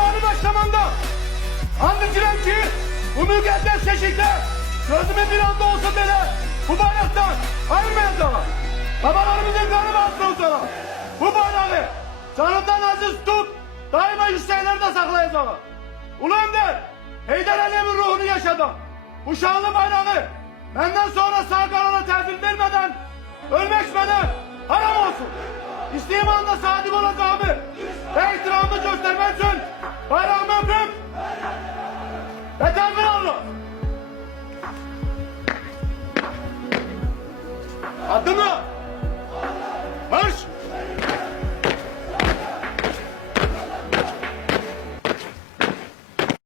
zamanı başlamanda and içirem ki bu müqəddəs keşikler gözümü bir anda olsa belə bu bayraktan ayırmayacağım. Babalarımızın kanı basmayacağım. Bu bayrağı canımdan aziz tutup daima yükseklerde saklayacağım. Ulu Önder, Heydər Əliyev'in ruhunu yaşadım. Bu şanlı bayrağı benden sonra sağ kalana tevfik vermeden ölmek bana haram olsun. İstediğim anda sadık olacağımı ve ihtiramımı göstermek için bayrağımı öpüp ve tevfik alırım. Adımı